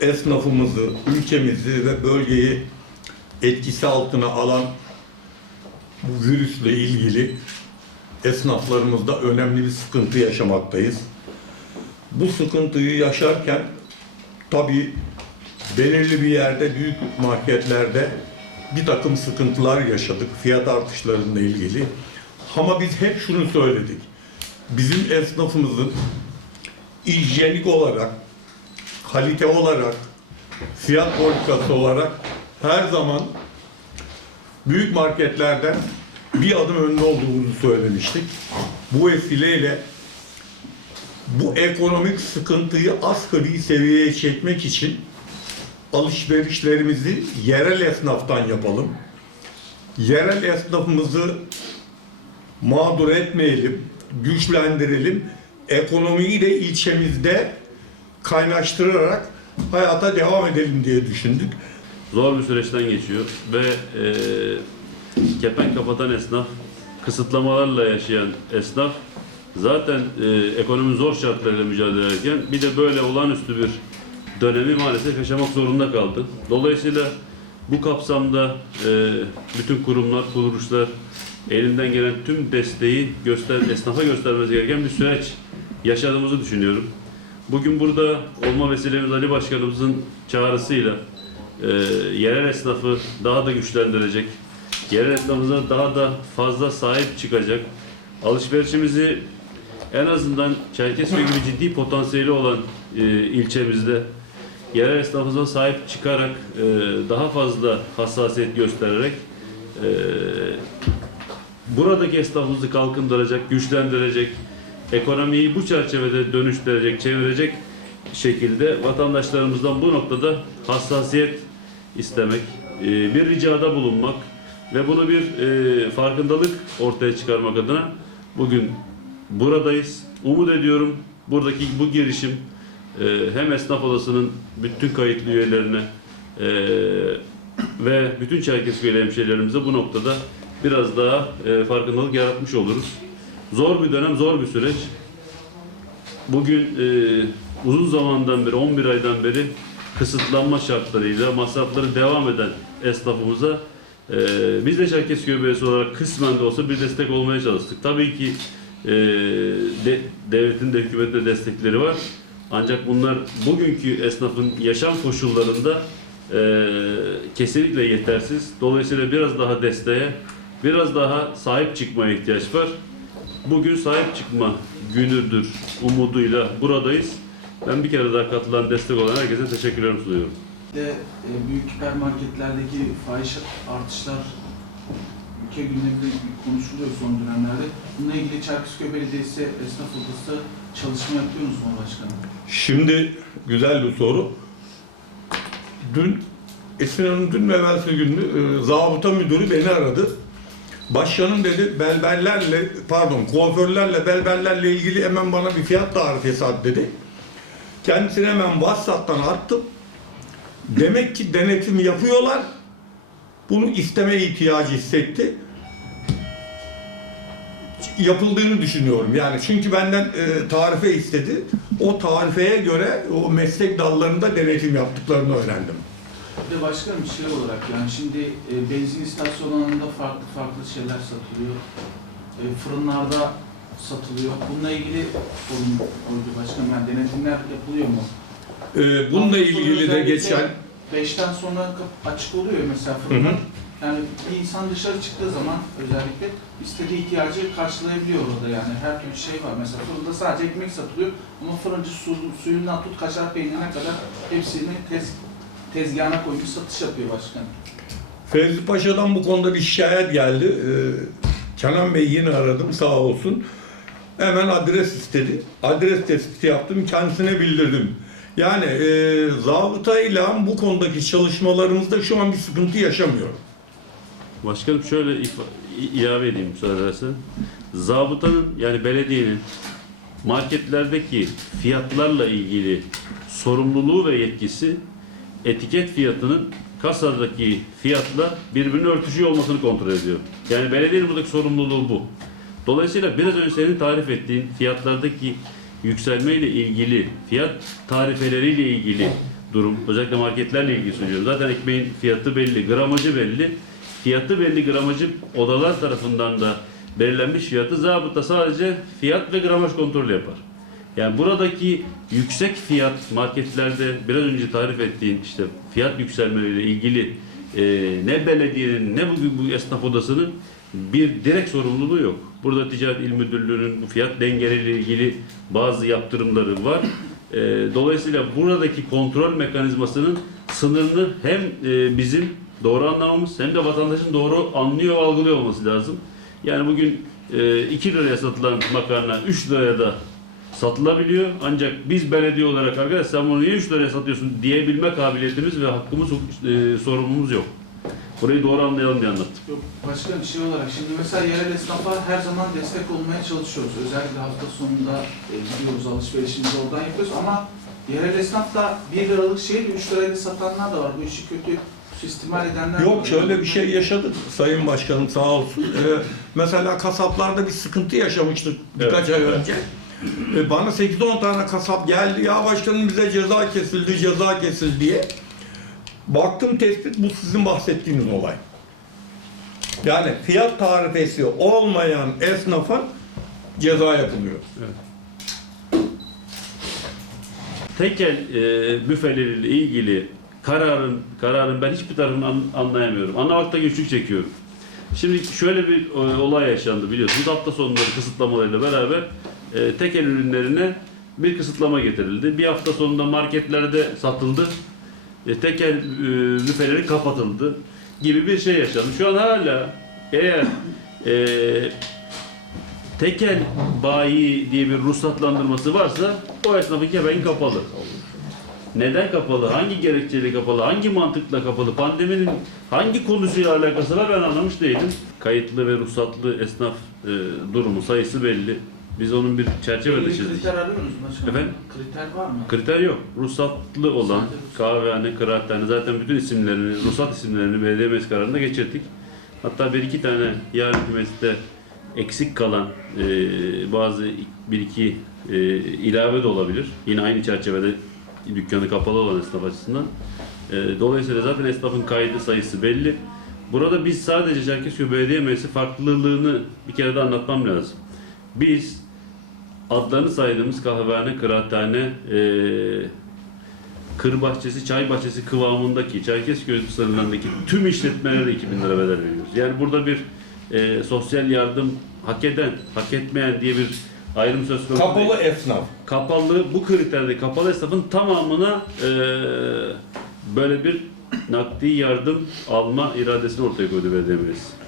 esnafımızı, ülkemizi ve bölgeyi etkisi altına alan bu virüsle ilgili esnaflarımızda önemli bir sıkıntı yaşamaktayız. Bu sıkıntıyı yaşarken tabii belirli bir yerde büyük marketlerde bir takım sıkıntılar yaşadık fiyat artışlarıyla ilgili. Ama biz hep şunu söyledik. Bizim esnafımızın hijyenik olarak, kalite olarak, fiyat politikası olarak her zaman büyük marketlerden bir adım önde olduğumuzu söylemiştik. Bu vesileyle bu ekonomik sıkıntıyı asgari seviyeye çekmek için alışverişlerimizi yerel esnaftan yapalım. Yerel esnafımızı mağdur etmeyelim, güçlendirelim. Ekonomiyi de ilçemizde kaynaştırarak hayata devam edelim diye düşündük. Zor bir süreçten geçiyor ve e, kepenk kapatan esnaf, kısıtlamalarla yaşayan esnaf zaten e, ekonominin zor şartlarıyla mücadele ederken bir de böyle olağanüstü bir dönemi maalesef yaşamak zorunda kaldı. Dolayısıyla bu kapsamda e, bütün kurumlar, kuruluşlar elinden gelen tüm desteği göster, esnafa göstermesi gereken bir süreç yaşadığımızı düşünüyorum. Bugün burada olma vesilemiz Ali Başkanımızın çağrısıyla e, yerel esnafı daha da güçlendirecek, yerel esnafımıza daha da fazla sahip çıkacak, alışverişimizi en azından Çerkezköy gibi ciddi potansiyeli olan e, ilçemizde yerel esnafımıza sahip çıkarak e, daha fazla hassasiyet göstererek e, buradaki esnafımızı kalkındıracak, güçlendirecek, ekonomiyi bu çerçevede dönüştürecek, çevirecek şekilde vatandaşlarımızdan bu noktada hassasiyet istemek, e, bir ricada bulunmak ve bunu bir e, farkındalık ortaya çıkarmak adına bugün buradayız. Umut ediyorum buradaki bu girişim e, hem esnaf odasının bütün kayıtlı üyelerine ve bütün Çerkezköy hemşehrilerimize bu noktada biraz daha farkındalık yaratmış oluruz. Zor bir dönem, zor bir süreç. Bugün e, uzun zamandan beri, 11 aydan beri kısıtlanma şartlarıyla masrafları devam eden esnafımıza e, biz de Çerkezköy Belediyesi olarak kısmen de olsa bir destek olmaya çalıştık. Tabii ki e, de, devletin de hükümetin de destekleri var. Ancak bunlar bugünkü esnafın yaşam koşullarında e, kesinlikle yetersiz. Dolayısıyla biraz daha desteğe, biraz daha sahip çıkmaya ihtiyaç var. Bugün sahip çıkma günüdür umuduyla buradayız. Ben bir kere daha katılan destek olan herkese teşekkürlerimi sunuyorum. de e, büyük hipermarketlerdeki fahiş artışlar ülke gündeminde konuşuluyor son dönemlerde. Bununla ilgili Çerkezköy Belediyesi Esnaf Odası çalışma yapıyor mu Başkanım? Şimdi güzel bir soru. Dün Esin'in dün ve evvelsi gün e, zabıta müdürü beni aradı. Başkanım dedi belberlerle pardon kuaförlerle belberlerle ilgili hemen bana bir fiyat tarifesi at dedi. Kendisine hemen WhatsApp'tan attım. Demek ki denetim yapıyorlar. Bunu isteme ihtiyacı hissetti. Yapıldığını düşünüyorum. Yani çünkü benden e, tarife istedi. O tarifeye göre o meslek dallarında denetim yaptıklarını öğrendim. Bir de başkanım şey olarak yani şimdi e, benzin istasyonlarında farklı farklı şeyler satılıyor. E, fırınlarda satılıyor. Bununla ilgili sorun oydu başkanım. Yani denetimler yapılıyor mu? E, bununla ilgili de geçen 5'ten sonra açık oluyor mesela Hı hı. Yani bir insan dışarı çıktığı zaman özellikle istediği ihtiyacı karşılayabiliyor orada yani. Her türlü şey var. Mesela fırında sadece ekmek satılıyor ama fırıncı su, suyundan tut kaşar peynirine kadar hepsini tez, tezgahına koymuş satış yapıyor başkanım. Fevzi Paşa'dan bu konuda bir şikayet geldi. Ee, Kenan Bey yine aradım sağ olsun. Hemen adres istedi. Adres tespiti yaptım, kendisine bildirdim. Yani e, zabıtayla bu konudaki çalışmalarımızda şu an bir sıkıntı yaşamıyorum. Başkanım şöyle ilave edeyim müsaade edersen. Zabıtanın yani belediyenin marketlerdeki fiyatlarla ilgili sorumluluğu ve yetkisi etiket fiyatının kasadaki fiyatla birbirine örtüşüyor olmasını kontrol ediyor. Yani belediyenin buradaki sorumluluğu bu. Dolayısıyla biraz önce senin tarif ettiğin fiyatlardaki yükselmeyle ilgili, fiyat tarifeleriyle ilgili durum. Özellikle marketlerle ilgili söylüyorum. Zaten ekmeğin fiyatı belli, gramajı belli. Fiyatı belli, gramajı odalar tarafından da belirlenmiş fiyatı zabıta sadece fiyat ve gramaj kontrolü yapar. Yani buradaki yüksek fiyat marketlerde biraz önce tarif ettiğin işte fiyat yükselmeleriyle ilgili e, ne belediyenin ne bu, bu esnaf odasının bir direkt sorumluluğu yok. Burada Ticaret İl Müdürlüğü'nün bu fiyat dengeleriyle ilgili bazı yaptırımları var. E, dolayısıyla buradaki kontrol mekanizmasının sınırını hem e, bizim doğru anlamamız hem de vatandaşın doğru anlıyor, algılıyor olması lazım. Yani bugün e, 2 liraya satılan makarna 3 liraya da satılabiliyor. Ancak biz belediye olarak arkadaş sen bunu niye 3 liraya satıyorsun diyebilme kabiliyetimiz ve hakkımız, e, sorumluluğumuz yok. Burayı doğru anlayalım diye anlattım. Yok başka bir şey olarak şimdi mesela yerel esnafa her zaman destek olmaya çalışıyoruz. Özellikle hafta sonunda e, gidiyoruz alışverişimizi oradan yapıyoruz ama yerel esnaf da 1 liralık şeyi 3 liraya satanlar da var. Bu işi kötü suistimal edenler. Yok şöyle bir şey yaşadık Sayın Başkanım sağ olsun. Ee, mesela kasaplarda bir sıkıntı yaşamıştık birkaç ay önce. Ee, bana 8-10 tane kasap geldi ya başkanım bize ceza kesildi ceza kesildi diye. Baktım tespit bu sizin bahsettiğiniz olay. Yani fiyat tarifesi olmayan esnafa ceza yapılıyor. Tekel e, büfeleriyle ilgili kararın kararın ben hiçbir tarafını an- anlayamıyorum. Anlamakta güçlük çekiyorum. Şimdi şöyle bir e, olay yaşandı biliyorsunuz. Hafta sonları kısıtlamalarıyla beraber e, tekel ürünlerine bir kısıtlama getirildi. Bir hafta sonunda marketlerde satıldı. E, tekel e, büfeleri kapatıldı gibi bir şey yaşandı. Şu an hala eğer e, tekel bayi diye bir ruhsatlandırması varsa o esnafın kepengi kapalı. Neden kapalı? Hangi gerekçeyle kapalı? Hangi mantıkla kapalı? Pandeminin hangi konusuyla alakası var ben anlamış değilim. Kayıtlı ve ruhsatlı esnaf e, durumu sayısı belli. Biz onun bir çerçeve dışı. kriter arıyor musunuz başkanım? Efendim? Kriter var mı? Kriter yok. Ruhsatlı olan Sadece ruhsat. kahvehane, kıraathane zaten bütün isimlerini, ruhsat isimlerini belediye meclis kararında geçirdik. Hatta bir iki tane yarın hükümette eksik kalan e, bazı bir iki e, ilave de olabilir. Yine aynı çerçevede dükkanı kapalı olan esnaf açısından. E, dolayısıyla zaten esnafın kaydı sayısı belli. Burada biz sadece Çerkezköy Belediye Meclisi farklılığını bir kere de anlatmam lazım. Biz adlarını saydığımız kahvehane, kıraathane, e, kır bahçesi, çay bahçesi kıvamındaki Çerkezköy sınırlarındaki tüm işletmelere de 2000 lira bedel veriyoruz. Yani burada bir e, sosyal yardım hak eden, hak etmeyen diye bir ayrım söz konusu değil. Kapalı esnaf. Kapalı, bu kriterde kapalı esnafın tamamına e, böyle bir nakdi yardım alma iradesini ortaya koydu belediye meclisi.